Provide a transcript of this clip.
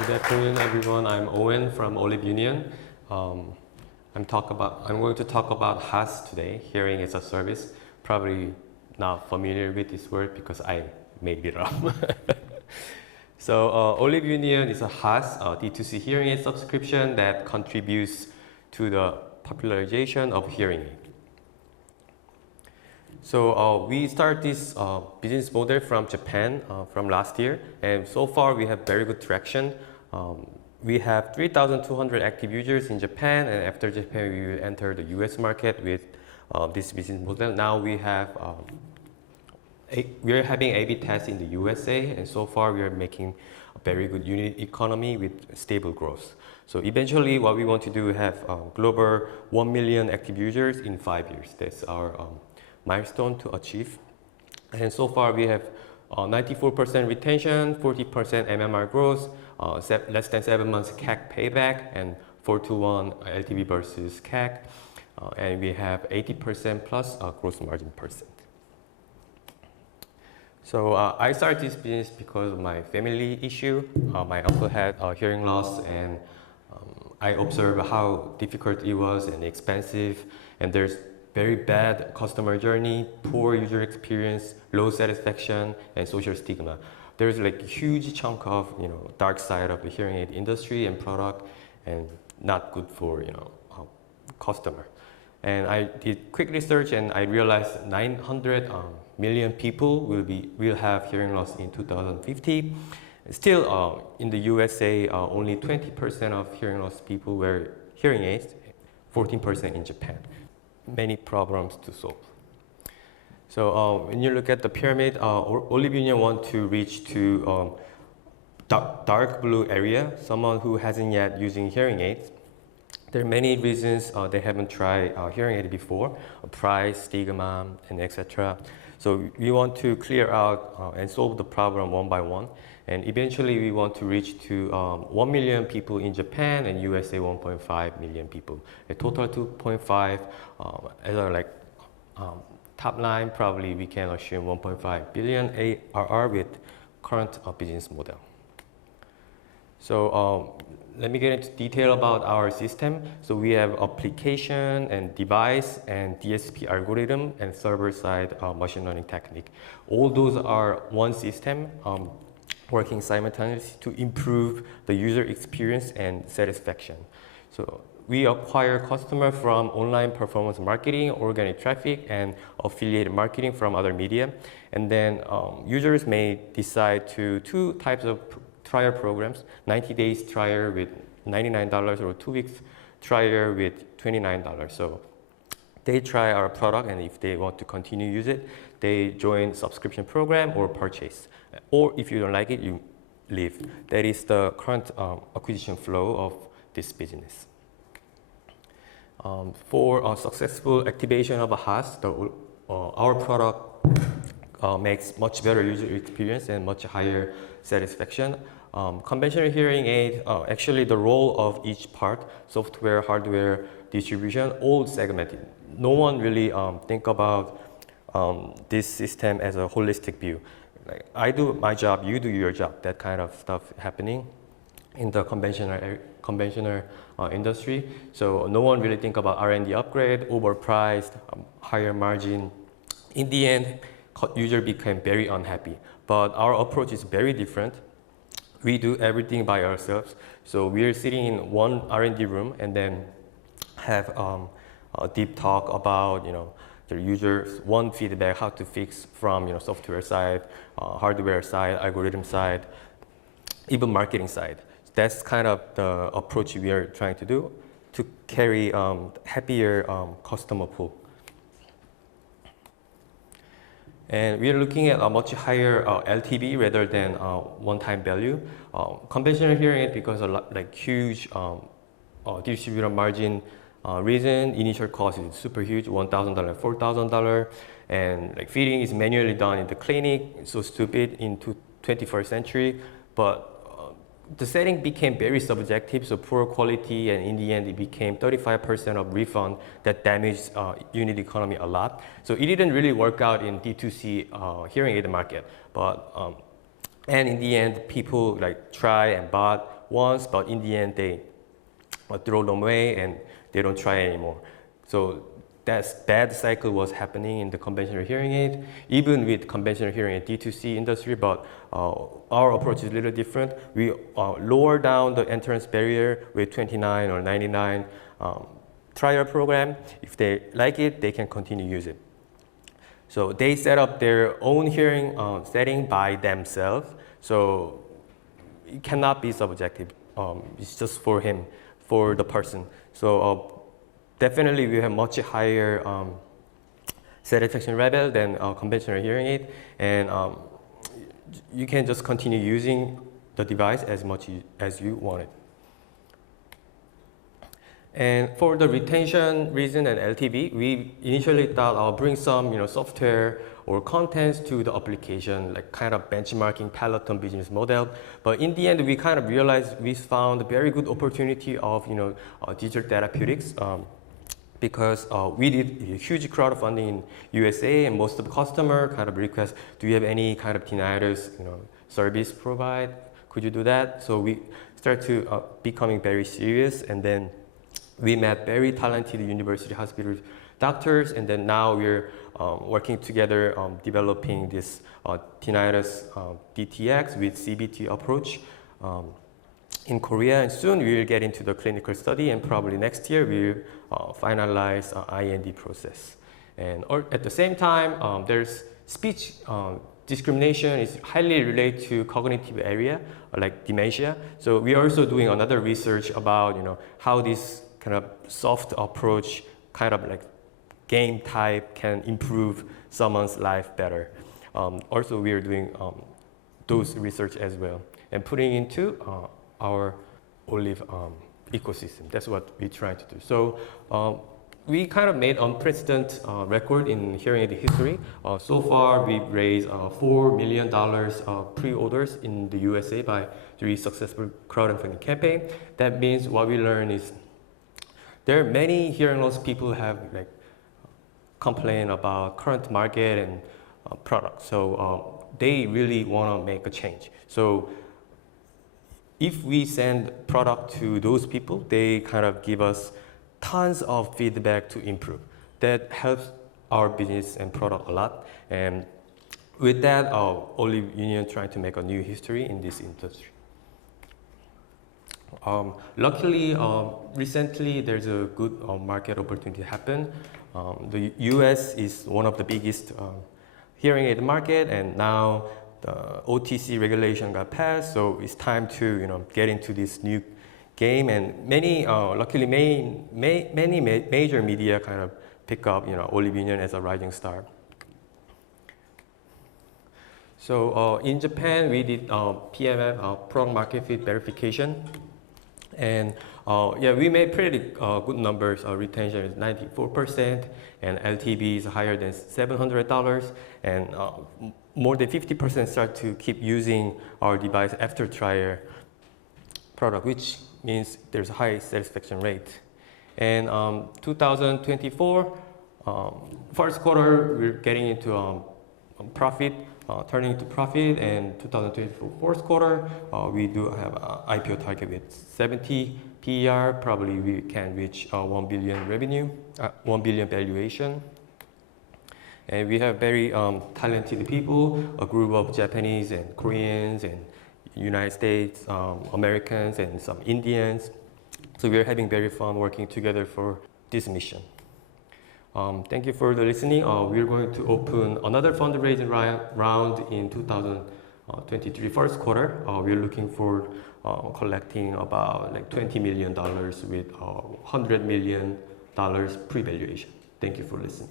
Good afternoon, everyone. I'm Owen from Olive Union. I'm going to talk about HAS today, Hearing as a Service. Probably not familiar with this word because I made it up. So Olive Union is a HAS, D2C hearing aid subscription that contributes to the popularization of hearing aid. So we start this business model from Japan from last year, and so far we have very good traction. We have 3,200 active users in Japan, and after Japan we will enter the US market with this business model. Now we are having A/B tests in the USA, and so far we are making a very good unit economy with stable growth. So eventually what we want to do is have global 1 million active users in 5 years. That's our milestone to achieve. And so far we have 94% retention, 40% MMR growth, less than 7 months CAC payback, and 4-to-1 LTV versus CAC, and we have 80% plus gross margin percent. So I started this business because of my family issue. My uncle had hearing loss, and I observed how difficult it was and expensive, and there's very bad customer journey, poor user experience, low satisfaction, and social stigma. There's like a huge chunk of dark side of the hearing aid industry and product, and not good for customer. And I did quick research, and I realized 900 million people will have hearing loss in 2050. Still, in the USA, only 20% of hearing loss people wear hearing aids, 14% in Japan. Many problems to solve. So when you look at the pyramid, Olive Union want to reach to dark blue area, someone who hasn't yet using hearing aids. There are many reasons they haven't tried hearing aid before, price, stigma, and etc. So we want to clear out and solve the problem one by one. And eventually we want to reach to 1 million people in Japan and USA 1.5 million people. A total 2.5, as our top line, probably we can assume 1.5 billion ARR with current business model. So let me get into detail about our system. So we have application and device and DSP algorithm and server-side machine learning technique. All those are one system working simultaneously to improve the user experience and satisfaction. So we acquire customers from online performance marketing, organic traffic, and affiliate marketing from other media. And then users may decide to two types of trial programs, 90 days trial with $99 or 2 weeks trial with $29. So they try our product, and if they want to continue use it, they join subscription program or purchase. Or if you don't like it, you leave. That is the current acquisition flow of this business. For a successful activation of a HAS, our product makes much better user experience and much higher satisfaction. Conventional hearing aid, actually the role of each part, software, hardware, distribution, all segmented. No one really think about this system as a holistic view. Like, I do my job, you do your job, that kind of stuff happening in the conventional industry. So no one really think about R&D upgrade, overpriced, higher margin. In the end, user became very unhappy. But our approach is very different. We do everything by ourselves. So we are sitting in one R&D room and then have a deep talk about the users, one feedback, how to fix from software side, hardware side, algorithm side, even marketing side. That's kind of the approach we are trying to do to carry happier customer pool. And we are looking at a much higher LTV rather than one-time value. Conventional hearing aid, because of huge distributor margin reason, initial cost is super huge, $1,000, $4,000, and feeding is manually done in the clinic. It's so stupid in 21st century, but the setting became very subjective, so poor quality, and in the end it became 35% of refund that damaged unit economy a lot. So it didn't really work out in D2C hearing aid market, but and in the end people try and bought once, but in the end they throw them away and they don't try anymore. So that bad cycle was happening in the conventional hearing aid, even with conventional hearing aid D2C industry, but our approach is a little different. We lower down the entrance barrier with 29 or 99 trial program. If they like it, they can continue to use it. So they set up their own hearing setting by themselves. So it cannot be subjective. It's just for him, for the person. So definitely we have much higher satisfaction level than conventional hearing aid, and you can just continue using the device as much as you want it. And for the retention reason and LTV, we initially thought I'll bring some software or contents to the application, like kind of benchmarking Peloton business model. But in the end, we kind of realized we found a very good opportunity of digital therapeutics. Because we did a huge crowdfunding in USA, and most of the customer kind of request, do you have any kind of tinnitus service provide? Could you do that? So we start to becoming very serious, and then we met very talented university hospital doctors, and then now we're working together developing this tinnitus DTX with CBT approach in Korea, and soon we will get into the clinical study, and probably next year we'll finalize IND process. And at the same time, there's speech discrimination is highly related to cognitive area, like dementia. So we are also doing another research about how this kind of soft approach, kind of like game type, can improve someone's life better. Also, we are doing those research as well and putting into our Olive ecosystem. That's what we try to do. So we kind of made unprecedented record in hearing aid history. So far, we've raised $4 million pre-orders in the USA by 3 successful crowdfunding campaign. That means what we learned is there are many hearing loss people who have complain about current market and products. So they really want to make a change. So if we send product to those people, they kind of give us tons of feedback to improve. That helps our business and product a lot. And with that, Olive Union trying to make a new history in this industry. Luckily, recently there's a good market opportunity happen. The US is one of the biggest hearing aid market, and now the OTC regulation got passed, so it's time to get into this new game. And many, luckily, many major media kind of pick up Olive Union as a rising star. So in Japan, we did PMF, product market fit verification, and yeah, we made pretty good numbers. Retention is 94%, and LTV is higher than $700, and more than 50% start to keep using our device after trial product, which means there's a high satisfaction rate. And 2024, first quarter, we're getting into profit, turning to profit, and 2024 fourth quarter, we do have an IPO target with 70 PER. Probably we can reach 1 billion revenue, 1 billion valuation. And we have very talented people, a group of Japanese and Koreans and United States, Americans and some Indians. So we're having very fun working together for this mission. Thank you for the listening. We're going to open another fundraising round in 2023 first quarter. We're looking for collecting about $20 million with $100 million pre-valuation. Thank you for listening.